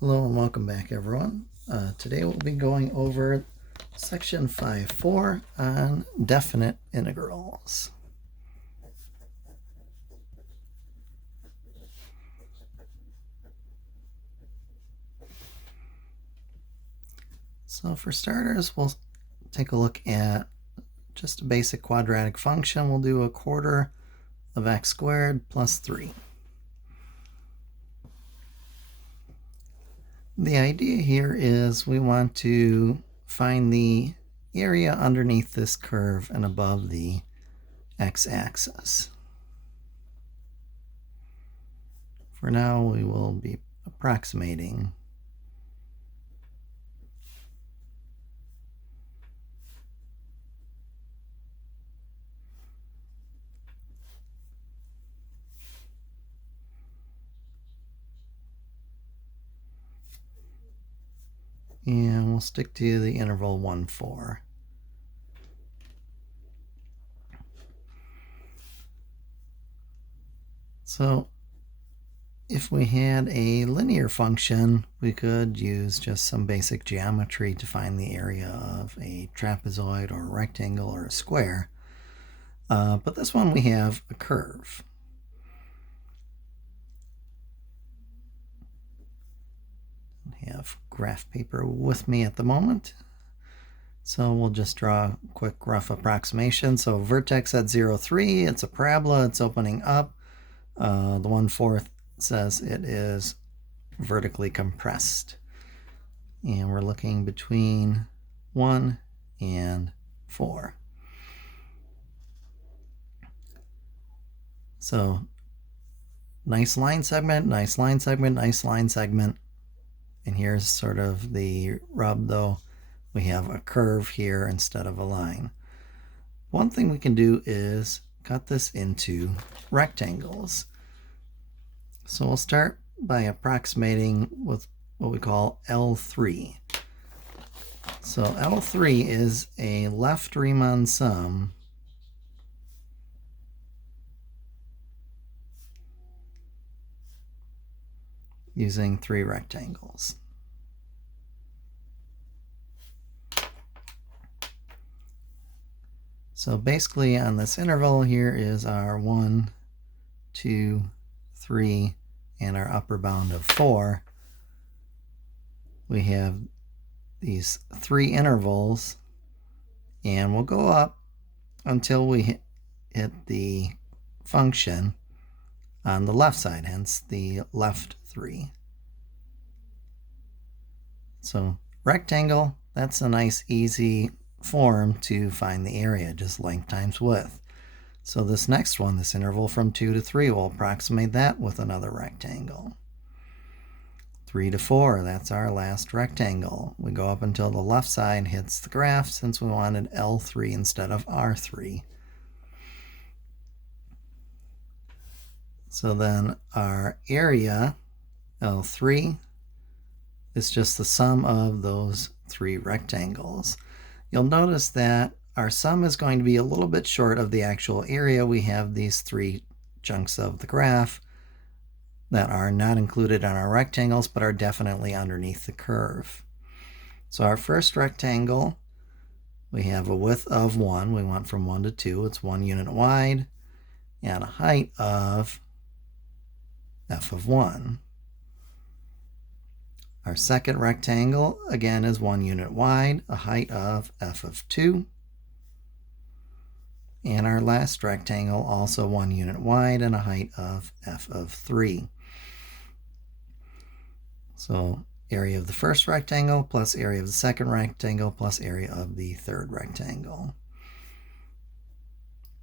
Hello and welcome back, everyone. Today we'll be going over section 5.4 on definite integrals. So for starters, we'll take a look at just a basic quadratic function. We'll do a quarter of x squared plus 3. The idea here is we want to find the area underneath this curve and above the x-axis. For now, we will be approximating. And we'll stick to the interval 1, 4. So if we had a linear function, we could use just some basic geometry to find the area of a trapezoid or a rectangle or a square. But this one we have a curve. I have graph paper with me at the moment. So we'll just draw a quick rough approximation. So vertex at 0, 3, it's a parabola, it's opening up. The 1/4 says it is vertically compressed. And we're looking between 1 and 4. So nice line segment, nice line segment, nice line segment. And here's sort of the rub, though. We have a curve here instead of a line. One thing we can do is cut this into rectangles. So we'll start by approximating with what we call L3. So L3 is a left Riemann sum using 3 rectangles. So basically on this interval here is our 1, 2, 3, and our upper bound of 4. We have these 3 intervals, and we'll go up until we hit the function on the left side, hence the left 3. So rectangle, that's a nice easy form to find the area, just length times width. So this next one, this interval from 2 to 3, we'll approximate that with another rectangle. 3 to 4, that's our last rectangle. We go up until the left side hits the graph, since we wanted L3 instead of R3. So then our area, L3, is just the sum of those 3 rectangles. You'll notice that our sum is going to be a little bit short of the actual area. We have these 3 chunks of the graph that are not included on our rectangles, but are definitely underneath the curve. So our first rectangle, we have a width of 1. We went from 1 to 2. It's 1 unit wide, and a height of f of 1. Our second rectangle, again, is 1 unit wide, a height of f of 2. And our last rectangle, also 1 unit wide and a height of f of 3. So area of the first rectangle plus area of the second rectangle plus area of the third rectangle.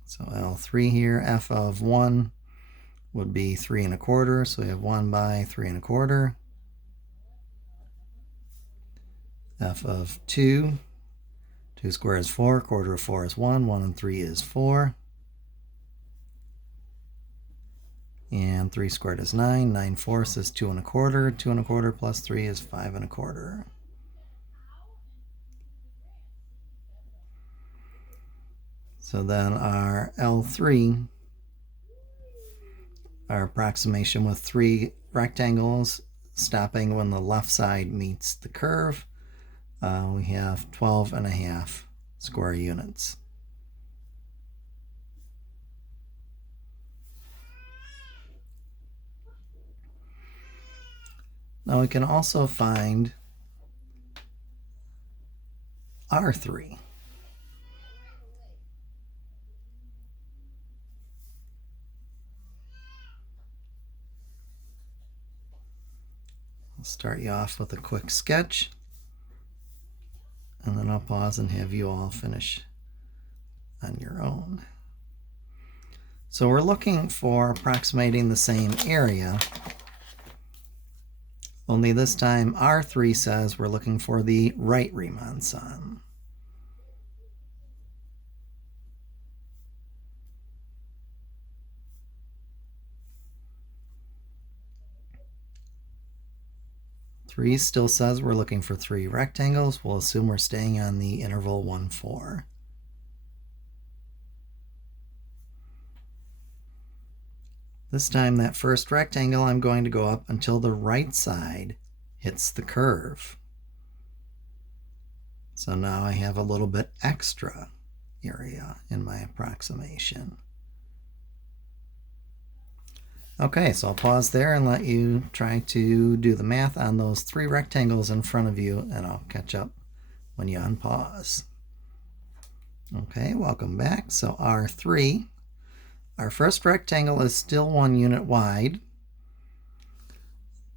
So L3 here, f of 1 would be 3 1/4. So we have 1 by 3 1/4. F of 2, 2 squared is 4, quarter of 4 is 1, 1 and 3 is 4. And 3 squared is 9, 9/4 is 2 1/4, 2 1/4 plus 3 is 5 1/4. So then our L3, our approximation with 3 rectangles, stopping when the left side meets the curve, we have 12.5 square units. Now we can also find R3. I'll start you off with a quick sketch, and then I'll pause and have you all finish on your own. So we're looking for approximating the same area, only this time R3 says we're looking for the right Riemann sum. Three still says we're looking for three rectangles. We'll assume we're staying on the interval 1, 4. This time, that first rectangle, I'm going to go up until the right side hits the curve. So now I have a little bit extra area in my approximation. Okay, so I'll pause there and let you try to do the math on those three rectangles in front of you, and I'll catch up when you unpause. Okay, welcome back. So R3, our first rectangle is still 1 unit wide.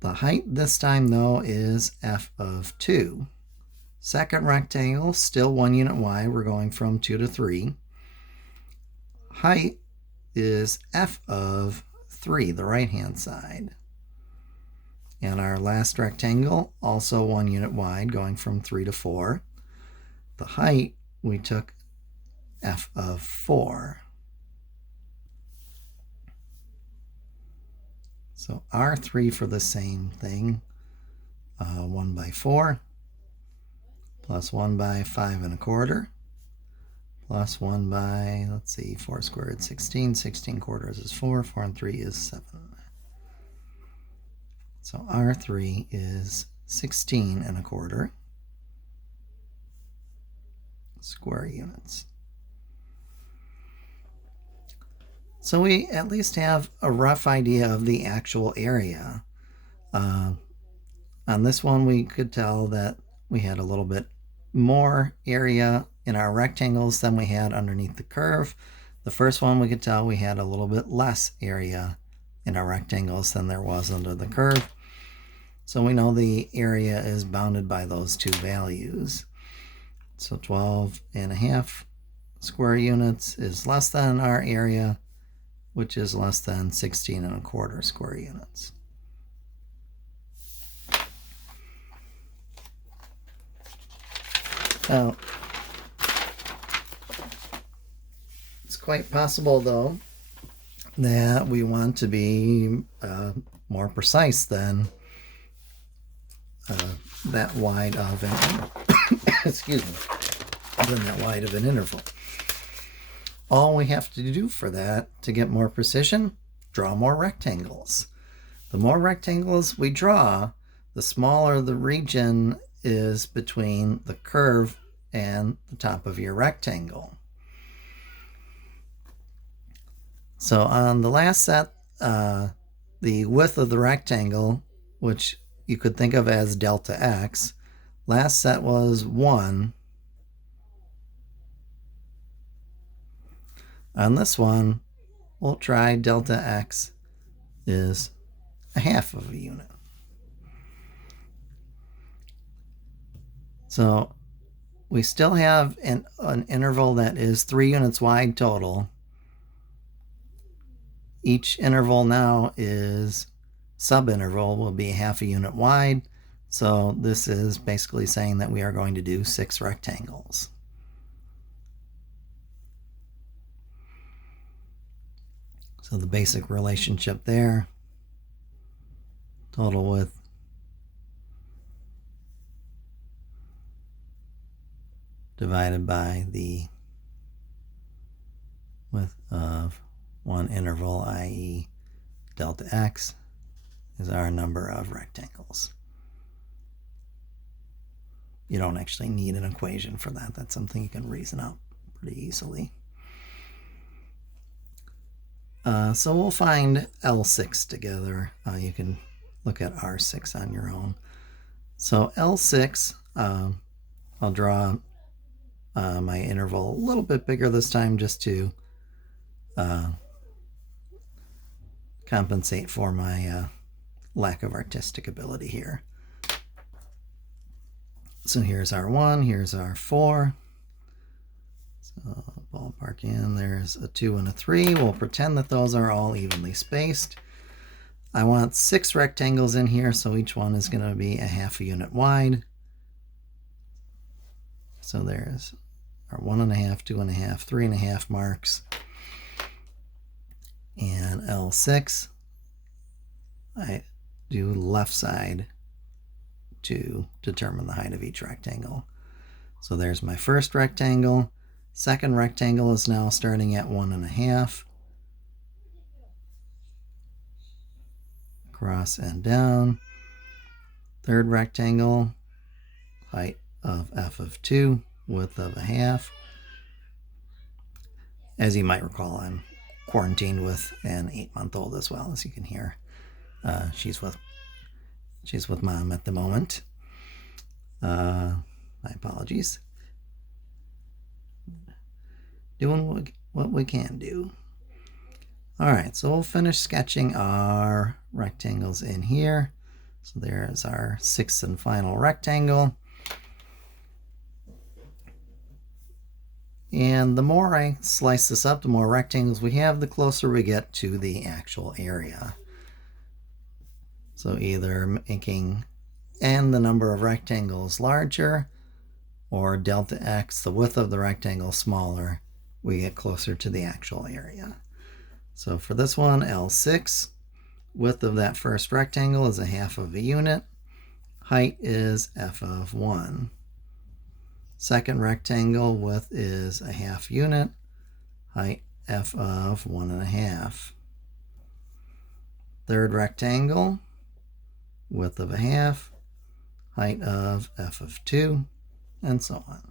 The height this time, though, is f of 2. Second rectangle, still 1 unit wide. We're going from 2 to 3. Height is f of 3, the right-hand side. And our last rectangle, also 1 unit wide, going from 3 to 4. The height, we took f of 4. So R3 for the same thing, 1 by 4, plus 1 by 5 1/4, plus 1 by, let's see, 4 squared, 16. 16 quarters is 4. 4 and 3 is 7. So R3 is 16 1/4 square units. So we at least have a rough idea of the actual area. On this one, we could tell that we had a little bit more area in our rectangles than we had underneath the curve. The first one, we could tell we had a little bit less area in our rectangles than there was under the curve. So we know the area is bounded by those two values. So 12.5 square units is less than our area, which is less than 16 1/4 square units. Now, it's quite possible, though, that we want to be more precise than that wide of an excuse me, than that wide of an interval. All we have to do for that, to get more precision, draw more rectangles. The more rectangles we draw, the smaller the region is between the curve and the top of your rectangle. So on the last set, the width of the rectangle, which you could think of as delta x, last set was 1. On this one, we'll try delta x is 1/2 of a unit. So we still have an interval that is 3 units wide total. Each interval now is subinterval will be 1/2 a unit wide. So this is basically saying that we are going to do 6 rectangles. So the basic relationship there, total width divided by the width of one interval, i.e. delta x, is our number of rectangles. You don't actually need an equation for that. That's something you can reason out pretty easily. So we'll find L6 together. You can look at R6 on your own. So L6, I'll draw my interval a little bit bigger this time just to compensate for my lack of artistic ability here. So here's R1, here's R4. So ballpark in, there's a 2 and a 3. We'll pretend that those are all evenly spaced. I want 6 rectangles in here, so each one is going to be a half a unit wide. So there's our 1.5, 2.5, 3.5 marks. And L6, I do left side to determine the height of each rectangle. So there's my first rectangle. Second rectangle is now starting at 1.5. Across and down. Third rectangle, height of f of 2, width of a half. As you might recall, I'm quarantined with an 8-month-old as well, as you can hear. She's with mom at the moment. My apologies. Doing what we can do. All right, so we'll finish sketching our rectangles in here. So there's our 6th and final rectangle. And the more I slice this up, the more rectangles we have, the closer we get to the actual area. So either making n the number of rectangles larger, or delta x, the width of the rectangle, smaller, we get closer to the actual area. So for this one, L6, width of that first rectangle is a half of a unit. Height is f of 1. Second rectangle, width is a half unit. Height f of 1.5. Third rectangle, width of a half. Height of f of 2, and so on.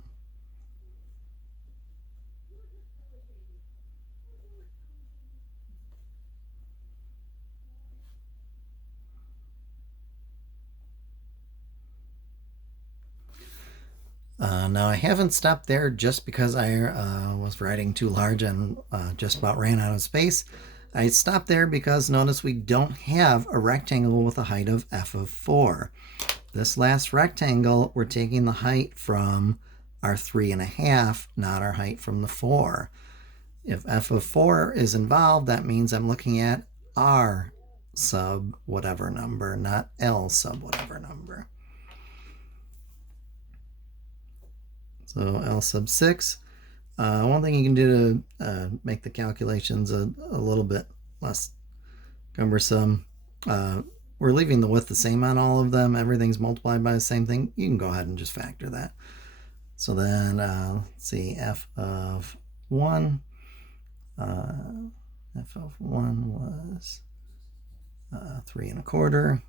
Now I haven't stopped there just because I was writing too large and just about ran out of space. I stopped there because notice we don't have a rectangle with a height of f of 4. This last rectangle, we're taking the height from our 3.5, not our height from the 4. If f of 4 is involved, that means I'm looking at r sub whatever number, not l sub whatever number. So L sub 6. One thing you can do to make the calculations a little bit less cumbersome, we're leaving the width the same on all of them. Everything's multiplied by the same thing. You can go ahead and just factor that. So then, let's see, f of 1. F of 1 was 3.25.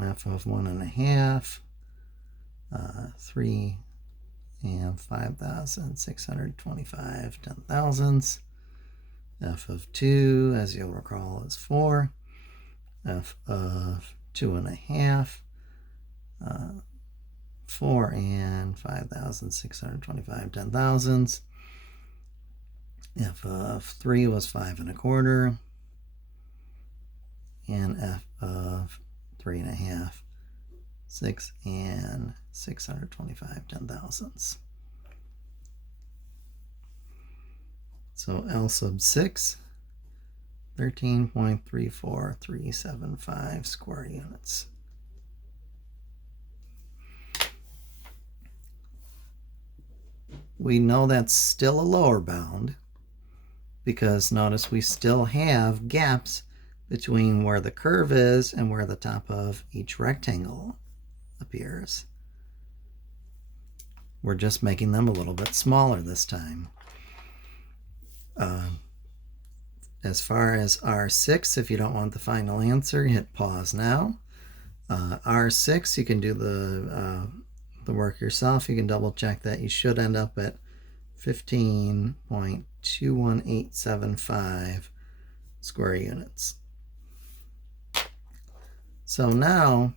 F of 1.5, 3 and 5,625 10,000ths. F of 2, as you'll recall, is 4. F of 2.5, 4 and 5,625 10,000ths. F of 3 was 5.25, and F of 3.5, 6 and 625 10,000ths. So L sub 6, 13.34375 square units. We know that's still a lower bound because notice we still have gaps between where the curve is and where the top of each rectangle appears. We're just making them a little bit smaller this time. As far as R6, if you don't want the final answer, hit pause now. R6, you can do the work yourself. You can double check that. You should end up at 15.21875 square units. So now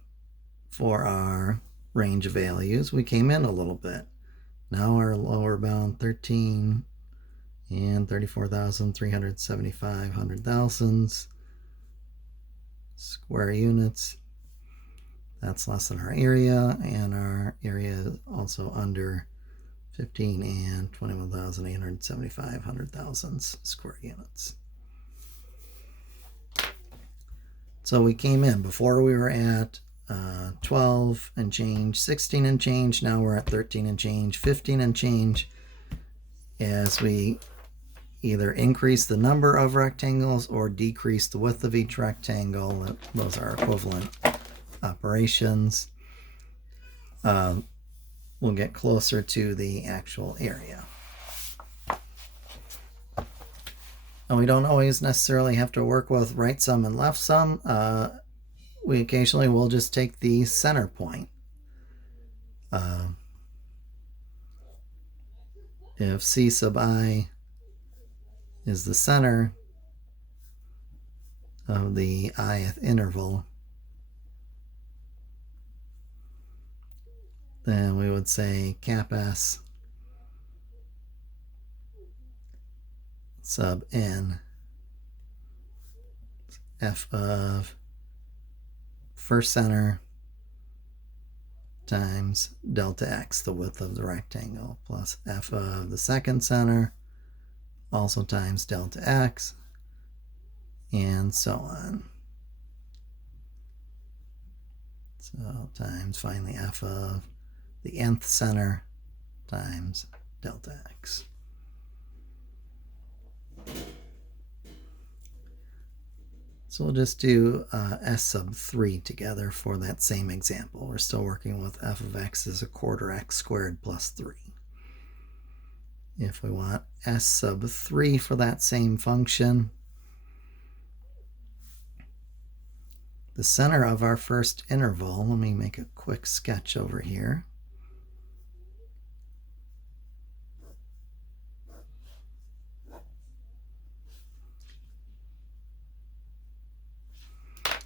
for our range of values, we came in a little bit. Now our lower bound 13 and 34,375 hundred thousandths square units. That's less than our area, and our area is also under 15 and 21,875 hundred thousandths square units. So we came in before we were at 12 and change, 16 and change. Now we're at 13 and change, 15 and change. As we either increase the number of rectangles or decrease the width of each rectangle, those are equivalent operations, we'll get closer to the actual area. And we don't always necessarily have to work with right sum and left sum. We occasionally will just take the center point. If C sub I is the center of the ith interval, then we would say cap S sub n f of first center times delta x, the width of the rectangle, plus f of the second center, also times delta x, and so on. So times finally f of the nth center times delta x. So we'll just do s sub 3 together for that same example. We're still working with f of x is a quarter x squared plus 3. If we want s sub 3 for that same function, the center of our first interval, let me make a quick sketch over here.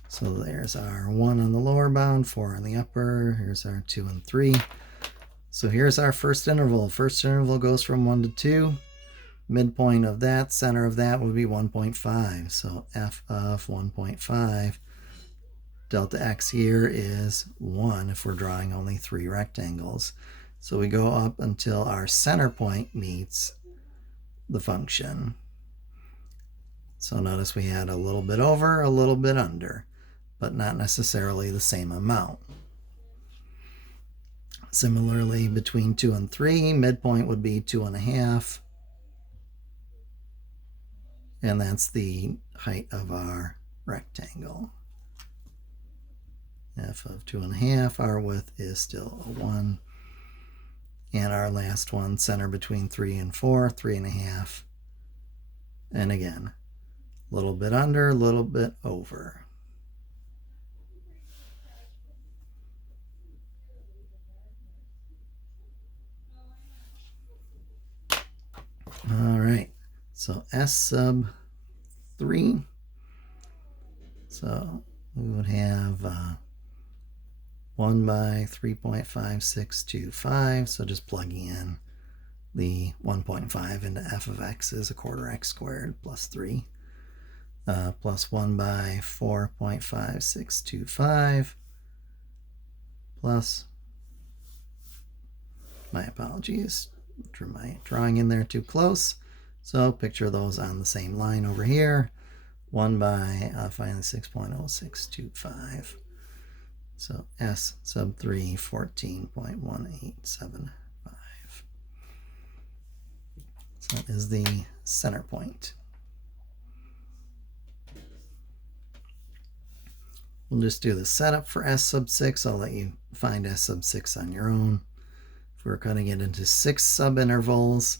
So there's our 1 on the lower bound, 4 on the upper. Here's our 2 and 3. So here's our first interval. First interval goes from 1 to 2. Midpoint of that, center of that would be 1.5. So f of 1.5. Delta x here is 1 if we're drawing only 3 rectangles. So we go up until our center point meets the function. So notice we had a little bit over, a little bit under, but not necessarily the same amount. Similarly, between 2 and 3, midpoint would be 2.5. And that's the height of our rectangle. F of 2.5, our width is still a 1. And our last one, center between 3 and 4, 3.5. And again, a little bit under, a little bit over. All right, so S sub 3. So we would have 1 by 3.5625. So just plugging in the 1.5 into f of x is a quarter x squared plus 3. Plus 1 by 4.5625 plus, my apologies, drew my drawing in there too close. So picture those on the same line over here. 1 by finally 6.0625. So S sub 3, 14.1875. So that is the center point. We'll just do the setup for S sub 6. I'll let you find S sub 6 on your own. If we're cutting it into 6 subintervals,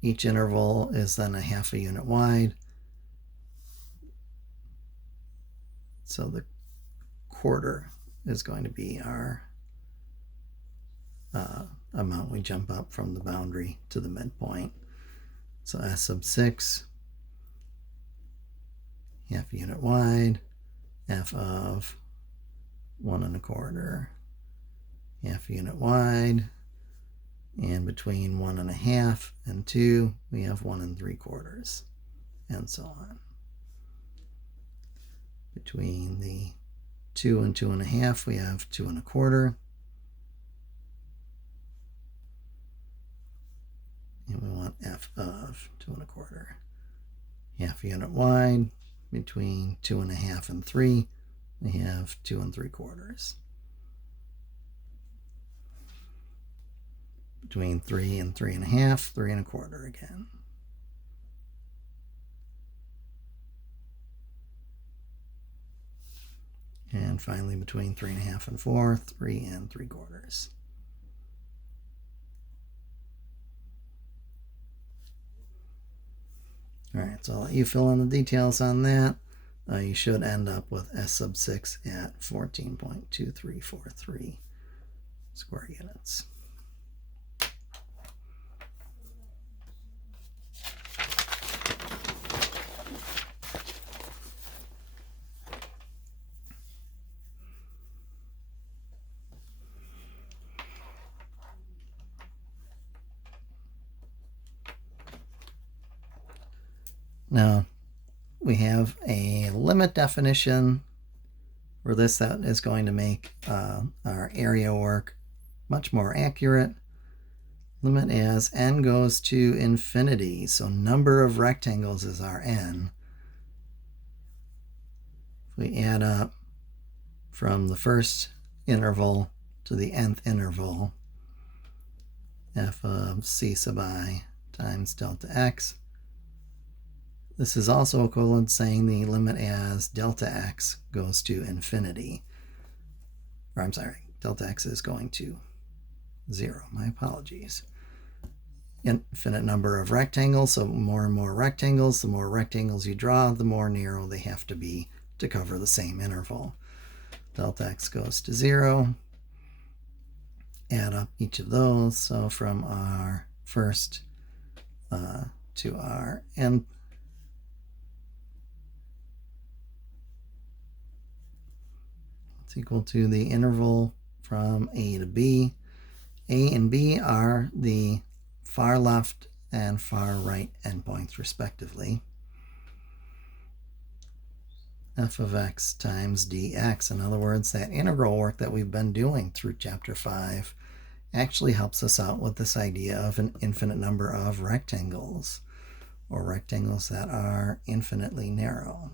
Each interval is then a half a unit wide. So the quarter is going to be our amount we jump up from the boundary to the midpoint. So S sub 6, half a unit wide, F of 1 1/4, half a unit wide, and between 1 1/2 and 2, we have 1 3/4, and so on. Between the 2 and 2 1/2, we have 2 1/4. And we want F of 2 1/4. Half a unit wide, between 2 1/2 and 3, we have 2 3/4. Between 3 and 3 1/2, 3 1/4 again. And finally, between 3 1/2 and 4, 3 3/4. All right, so I'll let you fill in the details on that. You should end up with S sub 6 at 14.2343 square units. Now, we have a limit definition for this that is going to make our area work much more accurate. Limit as n goes to infinity, so number of rectangles is our n. If we add up from the first interval to the nth interval, f of c sub I times delta x. This is also equivalent to saying the limit as delta x goes to infinity. Or I'm sorry, delta x is going to 0. My apologies. Infinite number of rectangles, so more and more rectangles. The more rectangles you draw, the more narrow they have to be to cover the same interval. Delta x goes to 0. Add up each of those. So from our first to our nth, it's equal to the interval from A to B. A and B are the far left and far right endpoints, respectively. F of x times dx. In other words, that integral work that we've been doing through Chapter 5 actually helps us out with this idea of an infinite number of rectangles, or rectangles that are infinitely narrow.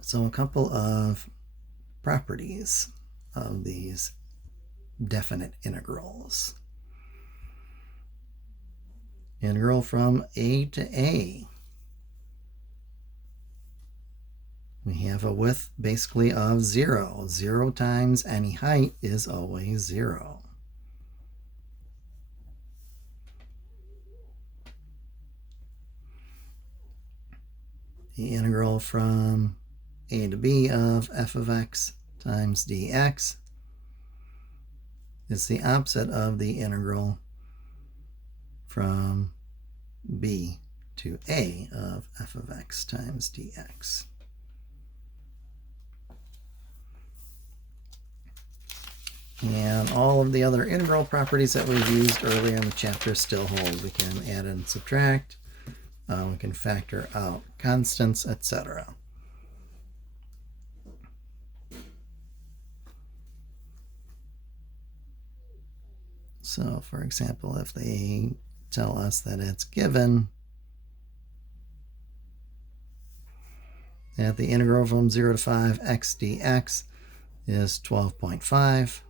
So a couple of properties of these definite integrals. Integral from A to A. We have a width basically of 0. 0 times any height is always 0. The integral from A to B of f of x times dx is the opposite of the integral from B to A of f of x times dx. And all of the other integral properties that we've used earlier in the chapter still hold. We can add and subtract, we can factor out constants, etc. So, for example, if they tell us that it's given that the integral from 0 to 5 x dx is 12.5,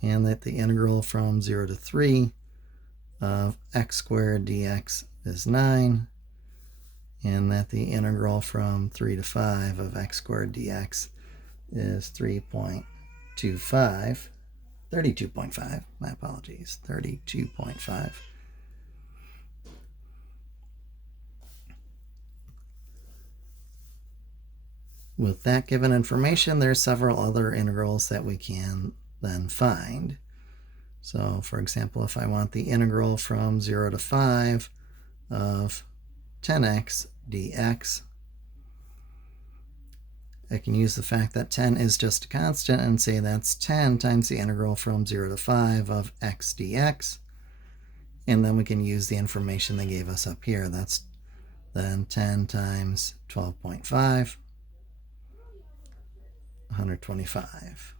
and that the integral from 0 to 3 of x squared dx is 9, and that the integral from 3 to 5 of x squared dx is 3.25, 32.5, my apologies, 32.5. With that given information, there's several other integrals that we can then find. So for example, if I want the integral from 0 to 5 of 10x dx, I can use the fact that 10 is just a constant and say that's 10 times the integral from 0 to 5 of x dx. And then we can use the information they gave us up here. That's then 10 times 12.5, 125.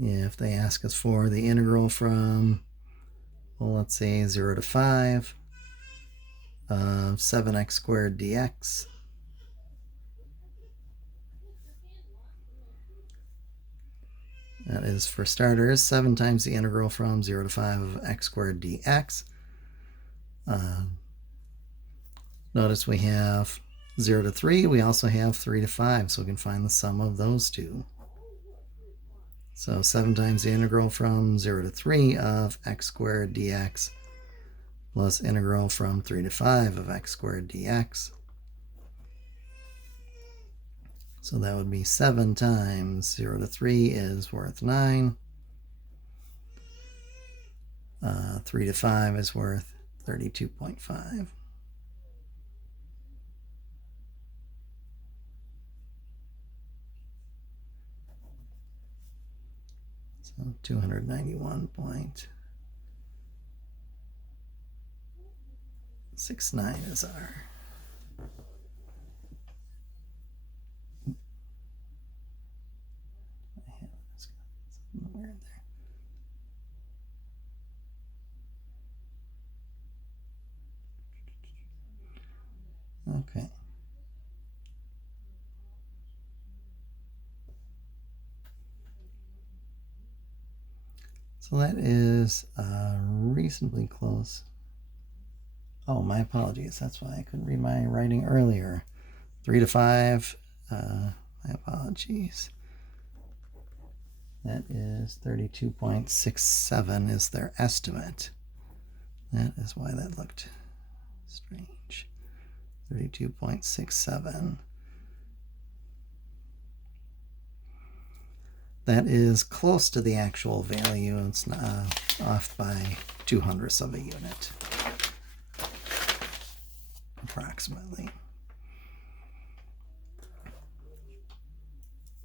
If they ask us for the integral from, well, let's say 0 to 5 of 7x squared dx, that is, for starters, 7 times the integral from 0 to 5 of x squared dx. Notice we have 0 to 3. We also have 3 to 5, so we can find the sum of those two. So 7 times the integral from 0 to 3 of x squared dx plus integral from 3 to 5 of x squared dx. So that would be 7 times 0 to 3 is worth 9. 3 to 5 is worth 32.5. So 291.69 is our okay. So that is reasonably close. Oh, my apologies. That's why I couldn't read my writing earlier. 3 to 5. My apologies. That is 32.67 is their estimate. That is why that looked strange. 32.67. That is close to the actual value. It's off by 0.02 of a unit, approximately.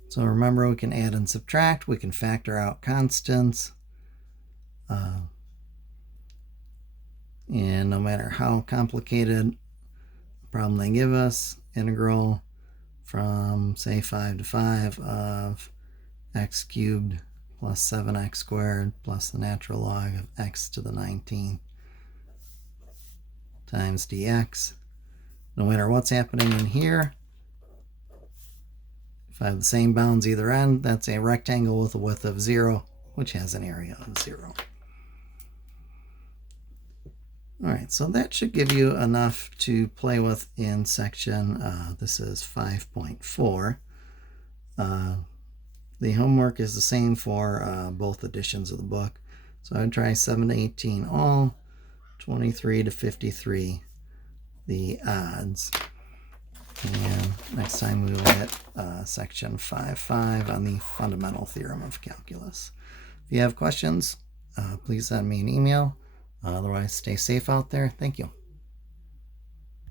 So remember, we can add and subtract. We can factor out constants. And no matter how complicated the problem they give us, integral from, say, 5 to 5 of x cubed plus 7x squared plus the natural log of x to the 19th times dx. No matter what's happening in here, if I have the same bounds either end, that's a rectangle with a width of 0, which has an area of 0. All right, so that should give you enough to play with in section, this is 5.4. The homework is the same for both editions of the book. So I'd try 7 to 18 all, 23 to 53 the odds. And next time we will hit section 5.5 on the fundamental theorem of calculus. If you have questions, please send me an email. Otherwise, stay safe out there. Thank you.